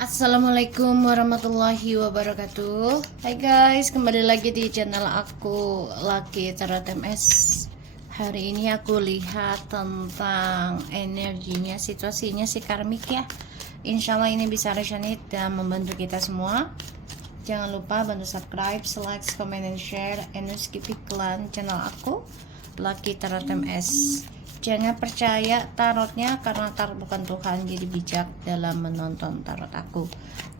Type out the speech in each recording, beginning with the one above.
Assalamualaikum warahmatullahi wabarakatuh. Hai guys, kembali lagi di channel aku Lucky Tarot MS. Hari ini aku lihat tentang energinya, situasinya si karmik ya. Insya Allah ini bisa resonate dan membantu kita semua. Jangan lupa bantu subscribe, like, comment, and share, and skip iklan channel aku Lucky Tarot MS. Jangan percaya tarotnya karena tarot bukan Tuhan, jadi bijak dalam menonton tarot aku.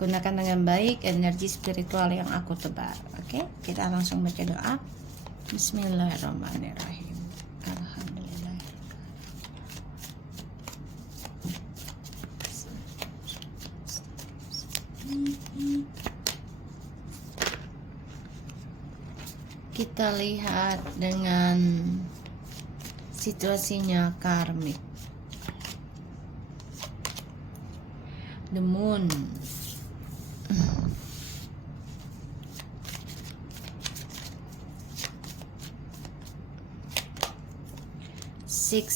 Gunakan dengan baik energi spiritual yang aku tebar. Oke, kita langsung baca doa. Bismillahirrahmanirrahim. Alhamdulillah. Kita lihat dengan situasinya karmik. The Moon. Six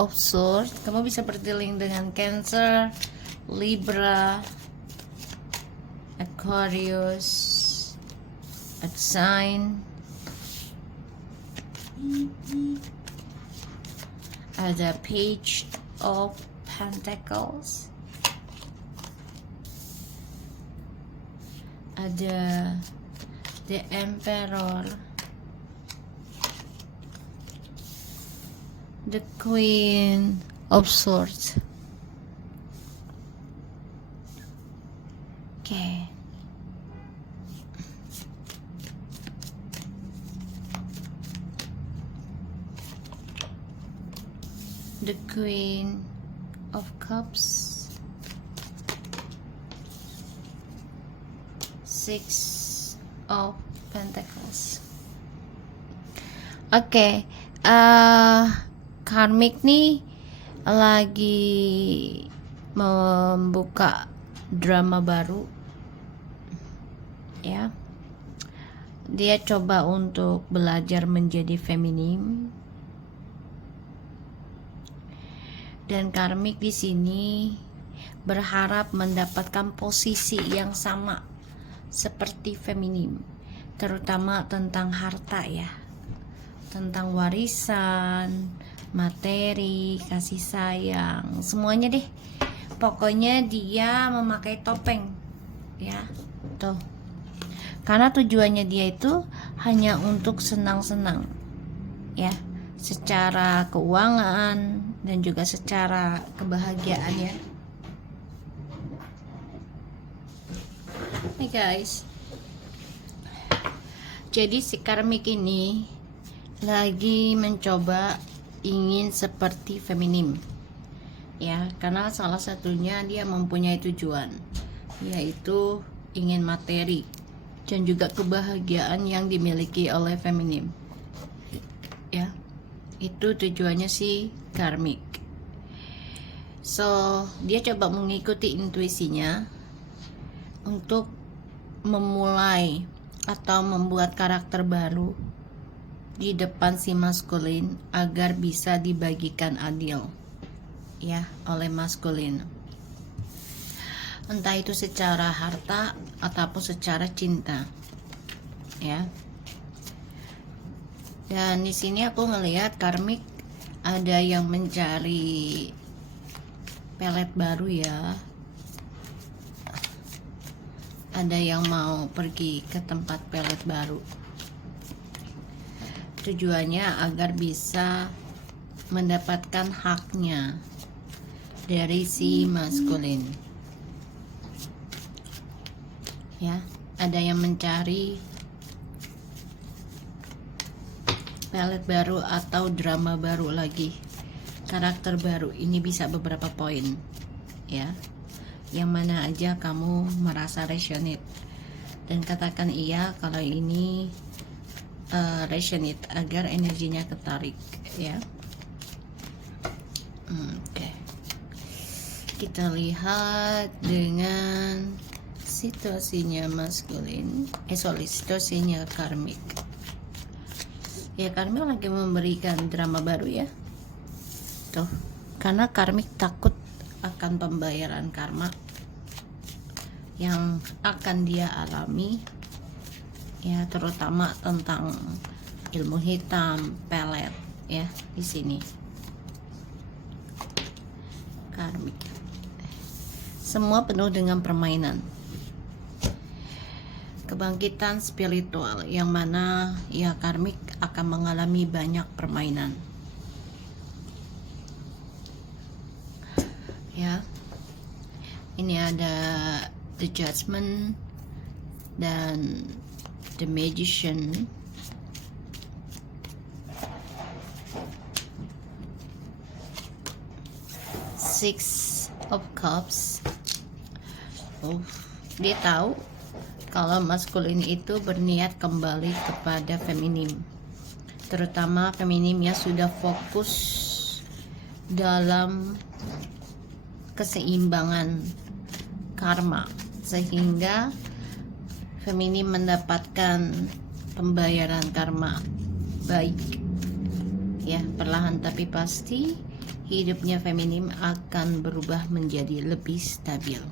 of Swords. Kamu bisa berdealing dengan Cancer, Libra, Aquarius, Earth sign. Ada Page of Pentacles, ada The Emperor, the Queen of Swords. Okay. The Queen of Cups, Six of Pentacles. Oke, karmik nih lagi membuka drama baru, ya. Dia coba untuk belajar menjadi feminim. Dan karmik di sini berharap mendapatkan posisi yang sama seperti feminim, terutama tentang harta ya, tentang warisan, materi, kasih sayang, semuanya deh. Pokoknya dia memakai topeng ya, tuh. Karena tujuannya dia itu hanya untuk senang-senang ya, secara keuangan dan juga secara kebahagiaan ya. Nih guys, jadi si karmik ini lagi mencoba ingin seperti feminim ya, karena salah satunya dia mempunyai tujuan, yaitu ingin materi dan juga kebahagiaan yang dimiliki oleh feminim ya. Itu tujuannya si karmik. So dia coba mengikuti intuisinya untuk memulai atau membuat karakter baru di depan si maskulin agar bisa dibagikan adil ya oleh maskulin, entah itu secara harta ataupun secara cinta ya. Dan di sini aku ngelihat karmik ada yang mencari pelet baru ya. Ada yang mau pergi ke tempat pelet baru. Tujuannya agar bisa mendapatkan haknya dari si maskulin. Ya, ada yang mencari pelet baru atau drama baru lagi, karakter baru. Ini bisa beberapa poin ya, yang mana aja kamu merasa resonate, dan katakan iya kalau ini resonate agar energinya ketarik ya. Oke. Kita lihat dengan situasinya maskulin, situasinya karmik. Ya, karmik lagi memberikan drama baru ya. Tuh, karena karmik takut akan pembayaran karma yang akan dia alami, ya, terutama tentang ilmu hitam, pelet, ya, di sini. Karmik. Semua penuh dengan permainan. Kebangkitan spiritual yang mana ya karmik akan mengalami banyak permainan. Ya. Ini ada The Judgment dan The Magician. Six of Cups. Dia tahu kalau maskulin itu berniat kembali kepada feminim, terutama feminim yang sudah fokus dalam keseimbangan karma, sehingga feminim mendapatkan pembayaran karma baik, ya, perlahan tapi pasti hidupnya feminim akan berubah menjadi lebih stabil,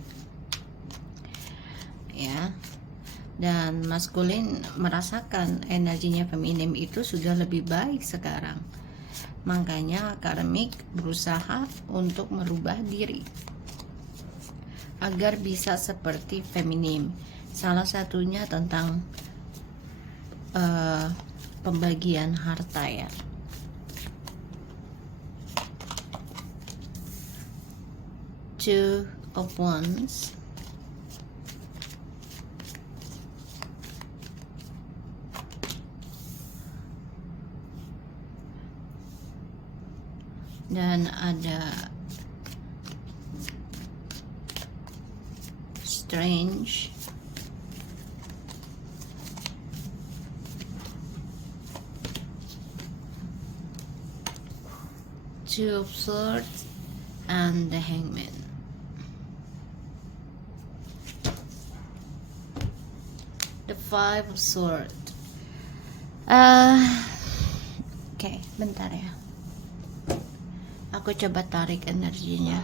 ya. Dan maskulin merasakan energinya feminim itu sudah lebih baik sekarang. Makanya karmik berusaha untuk merubah diri agar bisa seperti feminim. Salah satunya tentang pembagian harta, ya. Two of Wands. Dan ada Strange. Two of Swords and the Hangman. The Five of Swords. Oke, bentar ya. Aku coba tarik energinya.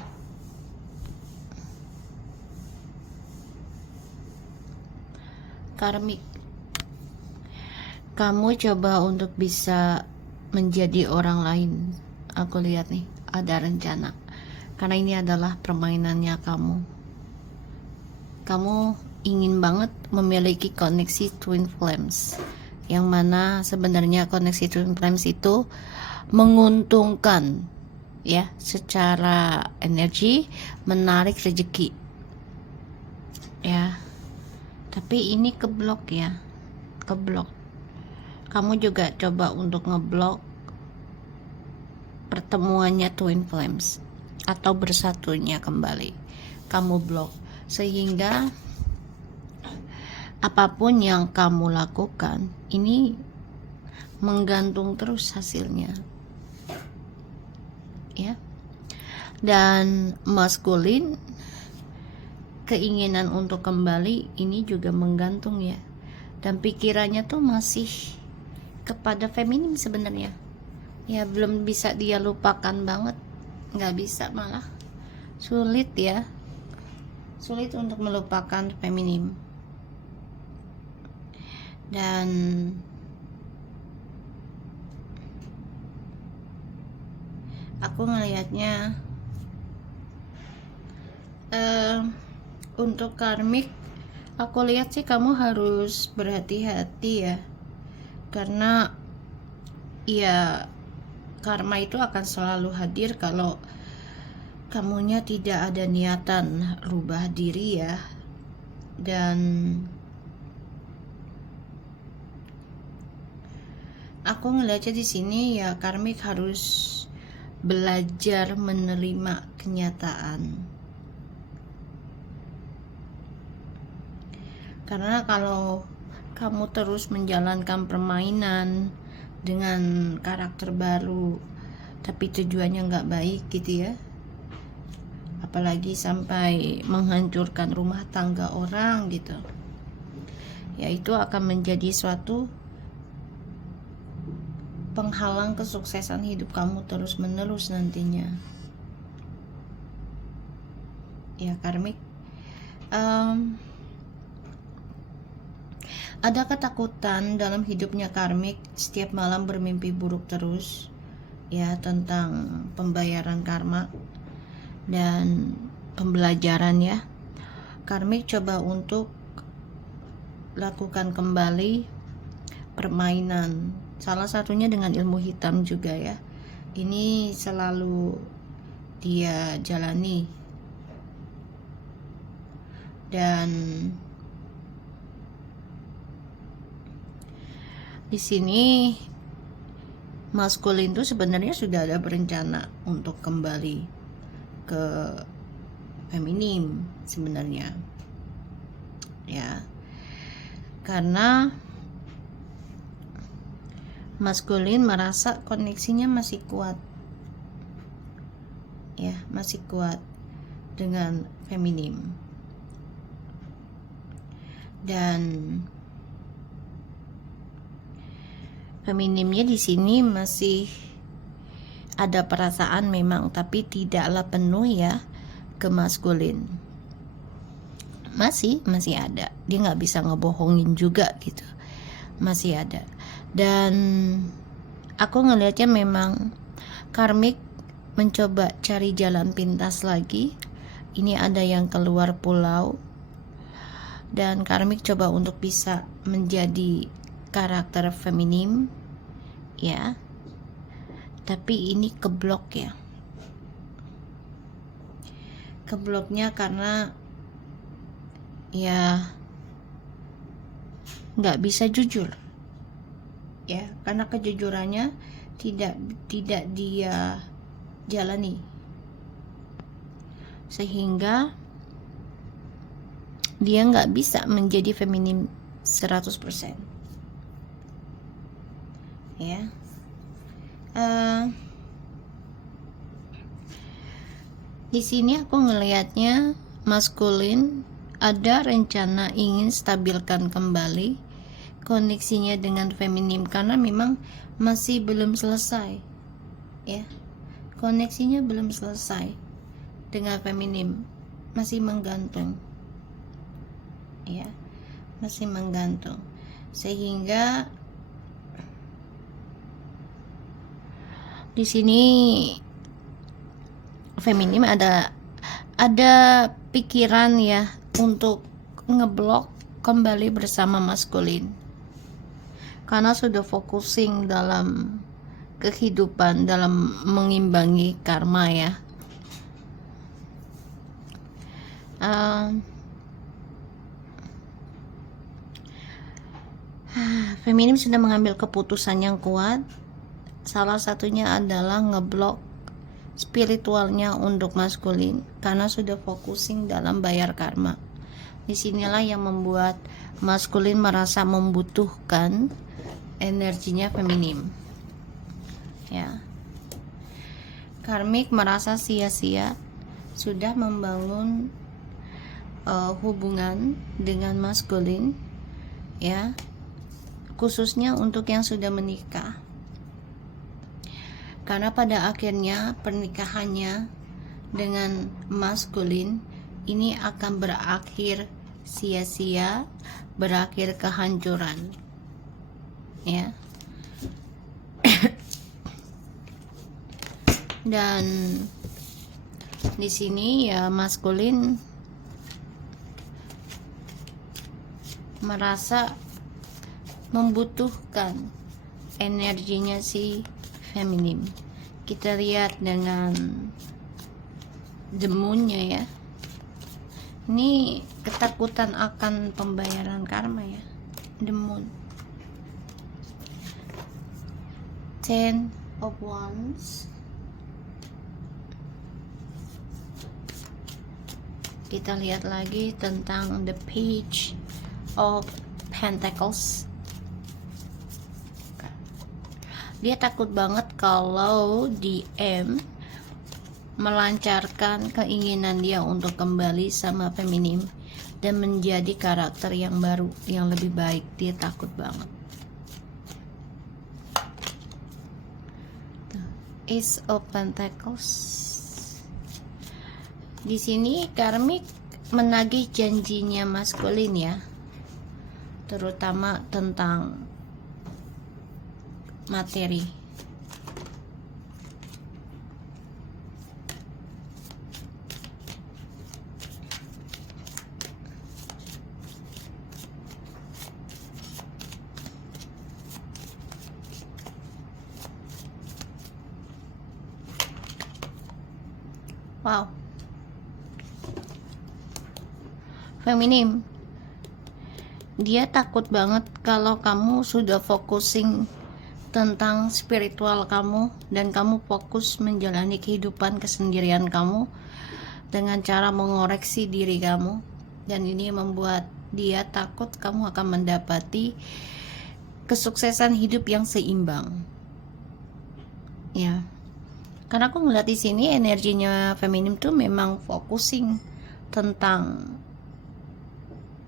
Karmik, kamu coba untuk bisa menjadi orang lain. Aku lihat nih, ada rencana. Karena ini adalah permainannya kamu. Kamu ingin banget memiliki koneksi twin flames, yang mana sebenarnya koneksi twin flames itu menguntungkan, ya, secara energi, menarik rezeki, ya. Tapi ini keblok, ya, keblok. Kamu juga coba untuk ngeblok pertemuannya twin flames atau bersatunya kembali. Kamu blok sehingga apapun yang kamu lakukan ini menggantung terus hasilnya, ya. Dan maskulin, keinginan untuk kembali ini juga menggantung, ya. Dan pikirannya tuh masih kepada feminim sebenarnya, ya. Belum bisa dia lupakan banget, nggak bisa, malah sulit, ya, sulit untuk melupakan feminim. Dan aku ngelihatnya untuk karmik, aku lihat sih kamu harus berhati-hati, ya, karena ya karma itu akan selalu hadir kalau kamunya tidak ada niatan rubah diri, ya. Dan aku ngeliatnya di sini, ya, karmik harus belajar menerima kenyataan. Karena kalau kamu terus menjalankan permainan dengan karakter baru tapi tujuannya nggak baik, gitu, ya, apalagi sampai menghancurkan rumah tangga orang, gitu, ya, itu akan menjadi suatu penghalang kesuksesan hidup kamu terus menerus nantinya, ya, karmik. Ada ketakutan dalam hidupnya karmik, setiap malam bermimpi buruk terus ya, tentang pembayaran karma dan pembelajaran ya. Karmik coba untuk lakukan kembali permainan, salah satunya dengan ilmu hitam juga ya. Ini selalu dia jalani, dan di sini maskulin itu sebenarnya sudah ada berencana untuk kembali ke feminim sebenarnya ya, karena maskulin merasa koneksinya masih kuat ya, masih kuat dengan feminim, dan feminimnya di sini masih ada perasaan memang, tapi tidaklah penuh ya ke maskulin. Masih ada, dia nggak bisa ngebohongin juga gitu, masih ada. Dan aku ngelihatnya memang karmik mencoba cari jalan pintas lagi. Ini ada yang keluar pulau, dan karmik coba untuk bisa menjadi karakter feminim ya, tapi ini keblok ya. Kebloknya karena ya nggak bisa jujur ya, karena kejujurannya tidak dia jalani, sehingga dia nggak bisa menjadi feminim 100% ya. Di sini aku ngelihatnya maskulin ada rencana ingin stabilkan kembali koneksinya dengan feminim, karena memang masih belum selesai ya, koneksinya belum selesai dengan feminim, masih menggantung ya, masih menggantung, sehingga di sini feminim ada pikiran ya untuk ngeblok kembali bersama maskulin, karena sudah focusing dalam kehidupan, dalam mengimbangi karma ya. Feminim sudah mengambil keputusan yang kuat, salah satunya adalah ngeblok spiritualnya untuk maskulin, karena sudah focusing dalam bayar karma. Disinilah yang membuat maskulin merasa membutuhkan energinya feminim ya. Karmik merasa sia-sia sudah membangun hubungan dengan maskulin ya, khususnya untuk yang sudah menikah, karena pada akhirnya pernikahannya dengan maskulin ini akan berakhir sia-sia, berakhir kehancuran ya. Dan di sini ya maskulin merasa membutuhkan energinya si feminim. Kita lihat dengan demunnya ya, ini ketakutan akan pembayaran karma ya, demun. 10 of Wands. Kita lihat lagi tentang the Page of Pentacles. Dia takut banget kalau DM melancarkan keinginan dia untuk kembali sama feminim dan menjadi karakter yang baru, yang lebih baik. Dia takut banget. Ace of Pentacles. Di sini karmik menagih janjinya maskulin ya, terutama tentang materi. Wow, feminim, dia takut banget kalau kamu sudah focusing tentang spiritual kamu dan kamu fokus menjalani kehidupan kesendirian kamu dengan cara mengoreksi diri kamu, dan ini membuat dia takut kamu akan mendapati kesuksesan hidup yang seimbang. Ya, karena aku ngeliat di sini energinya feminim tuh memang focusing tentang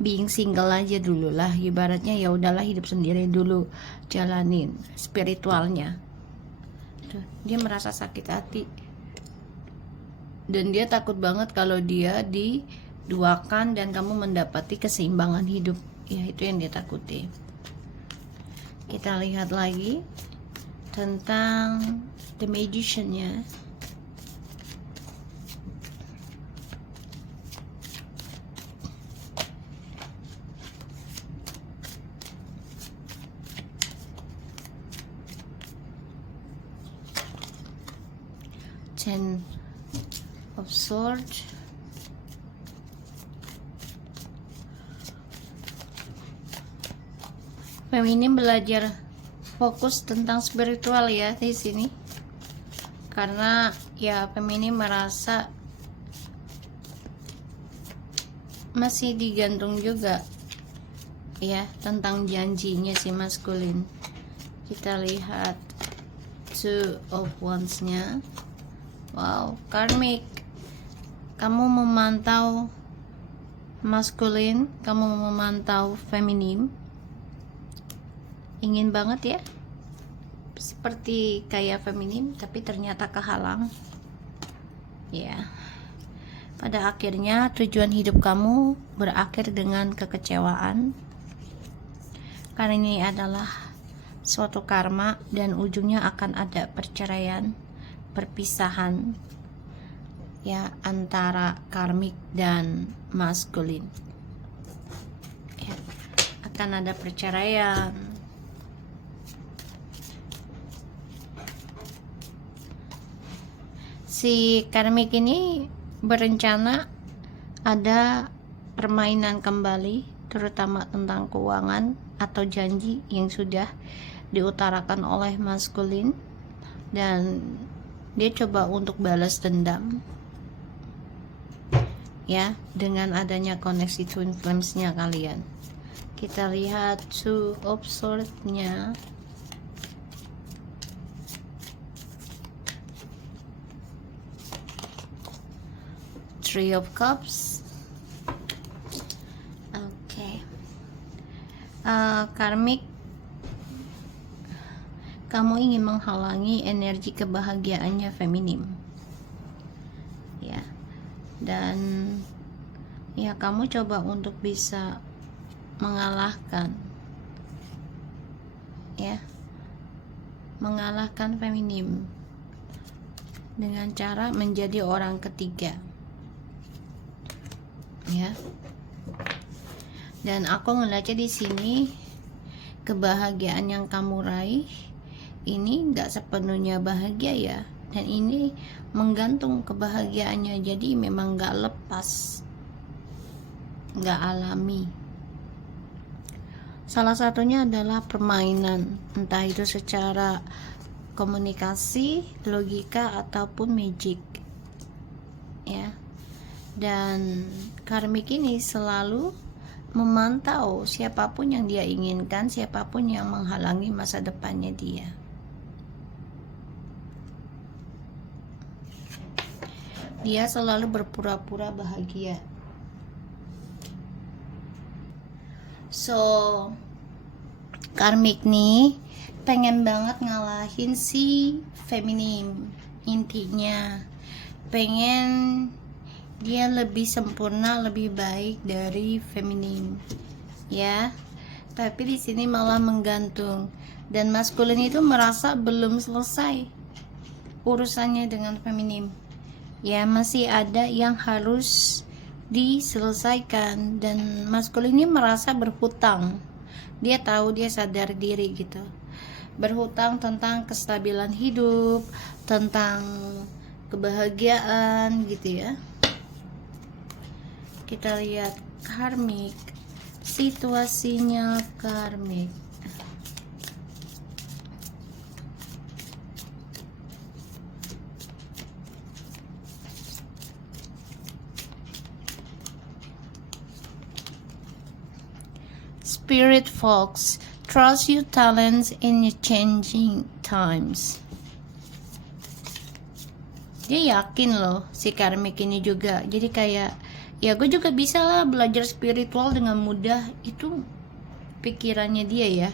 being single aja dulu lah, ibaratnya ya udahlah hidup sendiri dulu, jalanin spiritualnya. Tuh, dia merasa sakit hati dan dia takut banget kalau dia diduakan dan kamu mendapati keseimbangan hidup. Ya, itu yang dia takuti. Kita lihat lagi tentang The Magician-nya. Ten of Swords. Feminim belajar fokus tentang spiritual ya di sini, karena ya feminim merasa masih digantung juga ya tentang janjinya si maskulin. Kita lihat Two of Wands-nya. Wow, karmik, kamu memantau maskulin, kamu memantau feminim, ingin banget ya seperti kayak feminim, tapi ternyata kehalang ya. Pada akhirnya tujuan hidup kamu berakhir dengan kekecewaan, karena ini adalah suatu karma dan ujungnya akan ada perceraian, perpisahan ya antara karmik dan maskulin ya. Akan ada perceraian. Si karmik ini berencana ada permainan kembali, terutama tentang keuangan atau janji yang sudah diutarakan oleh maskulin, dan dia coba untuk balas dendam ya dengan adanya koneksi twin flames-nya kalian. Kita lihat Two of Swords-nya. Three of Cups. Oke. Karmik, kamu ingin menghalangi energi kebahagiaannya feminim ya, dan ya kamu coba untuk bisa mengalahkan ya, mengalahkan feminim dengan cara menjadi orang ketiga ya. Dan aku ngeliatnya di sini kebahagiaan yang kamu raih ini nggak sepenuhnya bahagia ya, dan ini menggantung kebahagiaannya, jadi memang nggak lepas, nggak alami. Salah satunya adalah permainan, entah itu secara komunikasi, logika, ataupun magic ya. Dan karmik ini selalu memantau siapapun yang dia inginkan, siapapun yang menghalangi masa depannya dia. Dia selalu berpura-pura bahagia. So, karmik nih pengen banget ngalahin si feminim. Intinya pengen dia lebih sempurna, lebih baik dari feminim ya. tapi di sini malah menggantung, dan maskulin itu merasa belum selesai urusannya dengan feminim. Ya, masih ada yang harus diselesaikan, dan maskulin ini merasa berhutang. Dia tahu, dia sadar diri gitu, berhutang tentang kestabilan hidup, tentang kebahagiaan gitu ya. Kita lihat karmik, situasinya karmik. Spirit folks, trust your talents in your changing times. Dia yakin loh si karmik ini juga. Jadi kayak, ya gue juga bisa lah belajar spiritual dengan mudah. Itu pikirannya dia ya,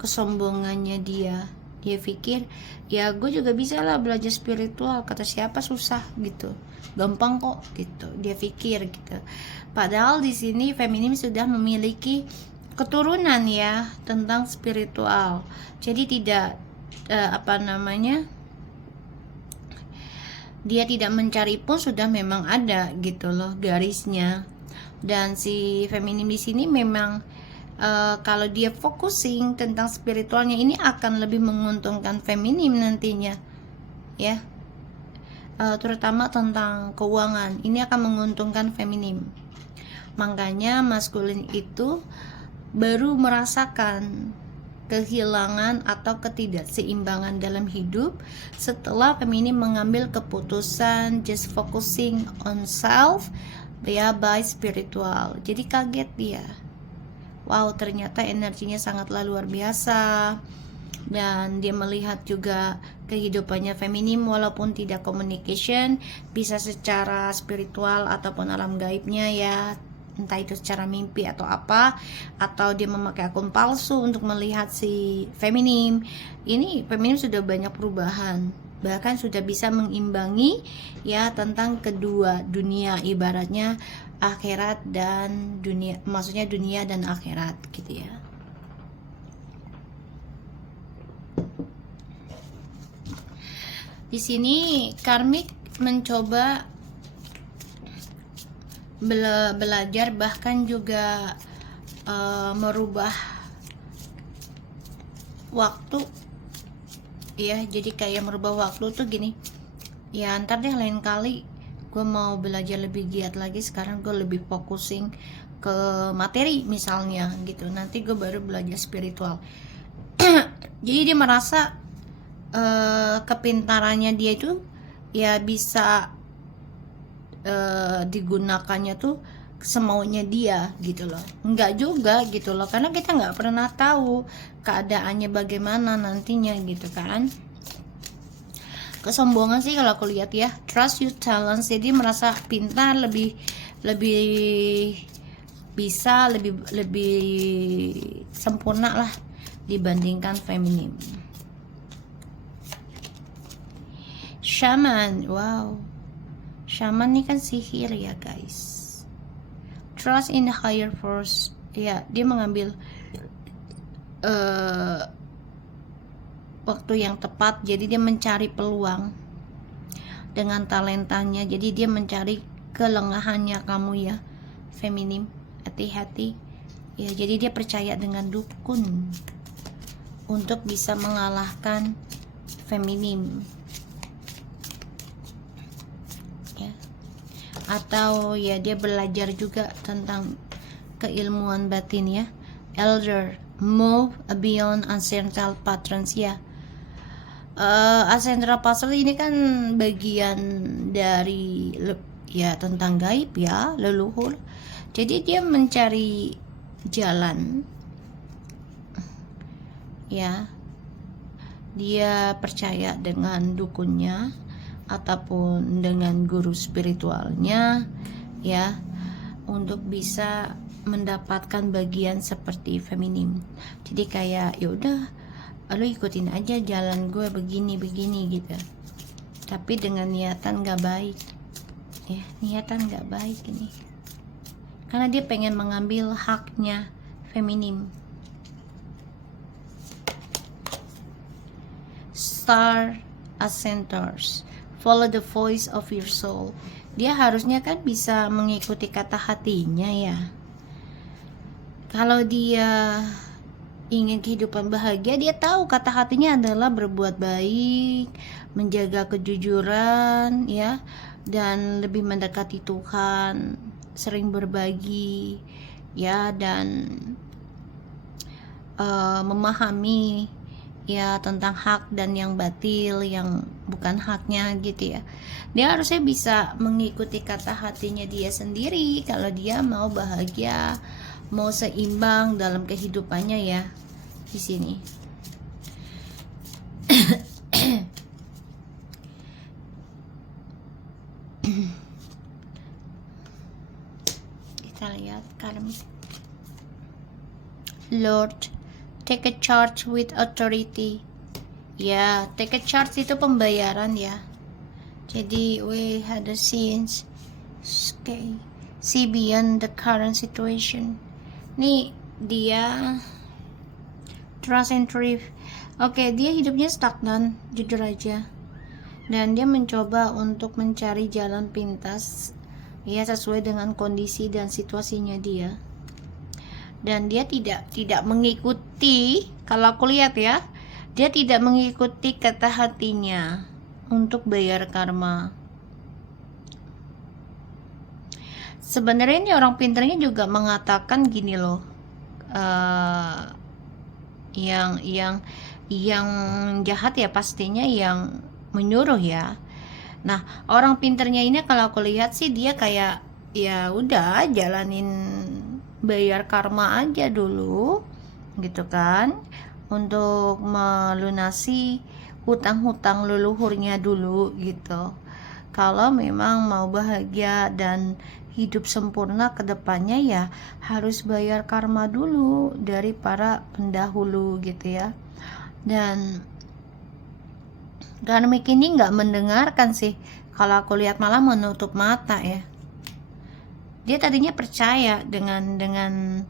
kesombongannya dia. Dia pikir, ya gue juga bisa lah belajar spiritual, kata siapa susah gitu, gampang kok gitu, dia pikir gitu. Padahal di sini feminim sudah memiliki keturunan ya tentang spiritual. Jadi tidak dia tidak mencari pun sudah memang ada gitu loh garisnya. Dan si feminim di sini memang kalau dia focusing tentang spiritualnya ini akan lebih menguntungkan feminim nantinya ya, terutama tentang keuangan ini akan menguntungkan feminim. Makanya maskulin itu baru merasakan kehilangan atau ketidakseimbangan dalam hidup setelah feminim mengambil keputusan just focusing on self ya by spiritual. Jadi kaget dia, wow ternyata energinya sangatlah luar biasa. Dan dia melihat juga kehidupannya feminim walaupun tidak communication, bisa secara spiritual ataupun alam gaibnya ya, entah itu secara mimpi atau apa, atau dia memakai akun palsu untuk melihat si feminim. Ini feminim sudah banyak perubahan, bahkan sudah bisa mengimbangi ya tentang kedua dunia, ibaratnya akhirat dan dunia, maksudnya dunia dan akhirat gitu ya. Di sini karmik mencoba belajar, bahkan juga merubah waktu ya. Jadi kayak merubah waktu tuh gini ya, ntar deh lain kali gue mau belajar lebih giat lagi, sekarang gue lebih focusing ke materi misalnya gitu, nanti gue baru belajar spiritual. Jadi dia merasa kepintarannya dia itu ya bisa digunakannya tuh semaunya dia gitu loh. Enggak juga gitu loh, karena kita nggak pernah tahu keadaannya bagaimana nantinya gitu kan. Kesombongan sih kalau aku lihat ya, trust your talents, jadi merasa pintar, lebih bisa, lebih sempurna lah dibandingkan feminim. Shaman, wow, shaman ini kan sihir ya guys. Trust in the higher force, ya dia mengambil waktu yang tepat, jadi dia mencari peluang dengan talentanya. Jadi dia mencari kelengahannya kamu ya feminim, hati-hati ya. Jadi dia percaya dengan dukun untuk bisa mengalahkan feminim ya. Atau ya dia belajar juga tentang keilmuan batin ya, elder, move beyond ancestral patterns ya. Ancestral patterns ini kan bagian dari ya tentang gaib ya, leluhur. Jadi dia mencari jalan ya, dia percaya dengan dukunnya ataupun dengan guru spiritualnya ya, untuk bisa mendapatkan bagian seperti feminim. Jadi kayak ya udah lu ikutin aja jalan gue begini gitu, tapi dengan niatan gak baik ya, niatan gak baik ini, karena dia pengen mengambil haknya feminim. Star Ascenders, follow the voice of your soul. Dia harusnya kan bisa mengikuti kata hatinya ya. Kalau dia ingin kehidupan bahagia, dia tahu kata hatinya adalah berbuat baik, menjaga kejujuran ya, dan lebih mendekati Tuhan, sering berbagi ya, dan memahami ya tentang hak dan yang batil, yang bukan haknya gitu ya. Dia harusnya bisa mengikuti kata hatinya dia sendiri kalau dia mau bahagia, mau seimbang dalam kehidupannya ya. Di sini kita lihat karmik. Lord, take a charge with authority. Ya, take a charge itu pembayaran ya. Jadi we had the scenes. Okay. See beyond the current situation. Nih dia trust and thrift. Oke, dia hidupnya stagnan, jujur aja. Dan dia mencoba untuk mencari jalan pintas ya sesuai dengan kondisi dan situasinya dia. Dan dia tidak mengikuti, kalau aku lihat ya, dia tidak mengikuti kata hatinya untuk bayar karma. Sebenarnya ini orang pintarnya juga mengatakan gini loh, yang jahat ya pastinya yang menyuruh ya. Nah, orang pintarnya ini kalau aku lihat sih dia kayak ya udah jalanin bayar karma aja dulu gitu kan, untuk melunasi hutang-hutang leluhurnya dulu gitu. Kalau memang mau bahagia dan hidup sempurna ke depannya ya harus bayar karma dulu dari para pendahulu gitu ya. Dan karmik ini nggak mendengarkan sih, kalau aku lihat malah menutup mata ya. Dia tadinya percaya dengan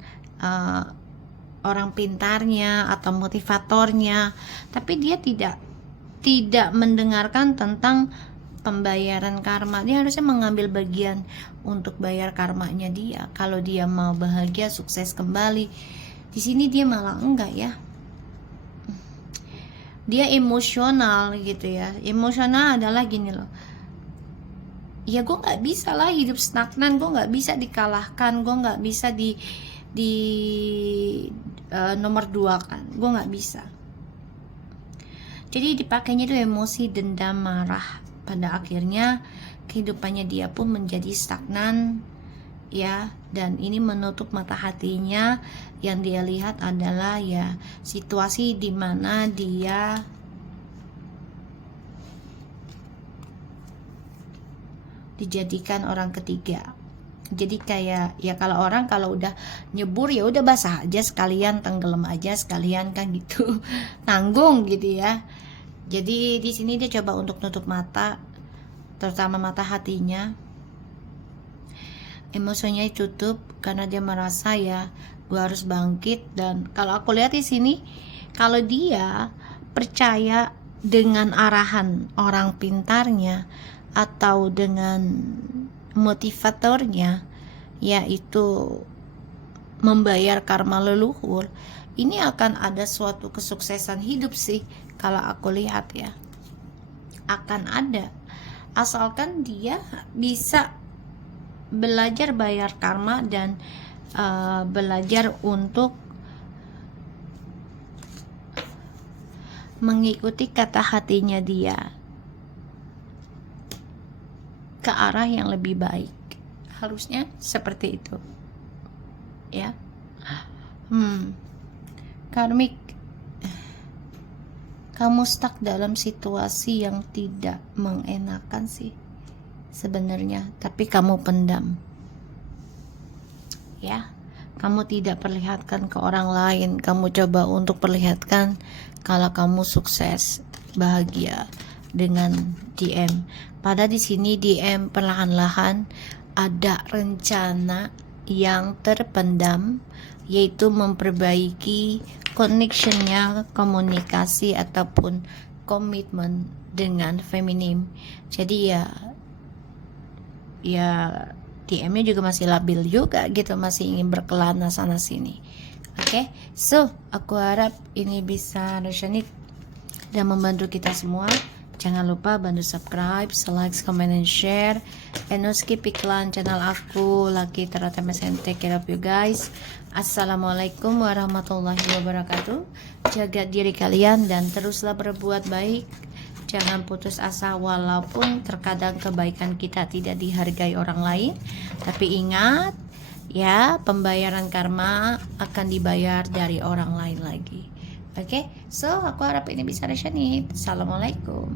orang pintarnya atau motivatornya, tapi dia tidak mendengarkan tentang pembayaran karma. Dia harusnya mengambil bagian untuk bayar karmanya dia. Kalau dia mau bahagia, sukses kembali. Di sini dia malah enggak ya. Dia emosional gitu ya. Emosional adalah gini loh. Ya gue nggak bisa lah hidup stagnan, gue nggak bisa dikalahkan, gue nggak bisa di nomor 2 kan, gue nggak bisa. Jadi dipakainya itu emosi, dendam, marah. Pada akhirnya kehidupannya dia pun menjadi stagnan ya, dan ini menutup mata hatinya. Yang dia lihat adalah ya situasi di mana dia dijadikan orang ketiga. Jadi kayak ya kalau orang kalau udah nyebur ya udah basah aja sekalian, tenggelam aja sekalian kan gitu. Tanggung gitu ya. Jadi di sini dia coba untuk nutup mata, terutama mata hatinya. Emosinya ditutup karena dia merasa ya gue harus bangkit. Dan kalau aku lihat di sini, kalau dia percaya dengan arahan orang pintarnya atau dengan motivatornya, yaitu membayar karma leluhur, ini akan ada suatu kesuksesan hidup sih. Kalau aku lihat ya akan ada, asalkan dia bisa belajar bayar karma dan belajar untuk mengikuti kata hatinya dia ke arah yang lebih baik. Harusnya seperti itu ya. Karmik, kamu stuck dalam situasi yang tidak mengenakan sih sebenarnya, tapi kamu pendam ya. Kamu tidak perlihatkan ke orang lain, kamu coba untuk perlihatkan kalau kamu sukses, bahagia dengan DM. Pada di sini DM perlahan-lahan ada rencana yang terpendam, yaitu memperbaiki connectionnya, komunikasi ataupun komitmen dengan feminim. Jadi ya DM-nya juga masih labil juga gitu, masih ingin berkelana sana sini. Oke, so aku harap ini bisa resonate dan membantu kita semua. Jangan lupa bantu subscribe, like, comment, and share. And no skip iklan channel aku, Lucky Tarot TMS, and take care of you guys. Assalamualaikum warahmatullahi wabarakatuh. Jaga diri kalian dan teruslah berbuat baik. Jangan putus asa walaupun terkadang kebaikan kita tidak dihargai orang lain. Tapi ingat, ya, pembayaran karma akan dibayar dari orang lain lagi. Oke, so aku harap ini bisa resonate. Assalamualaikum.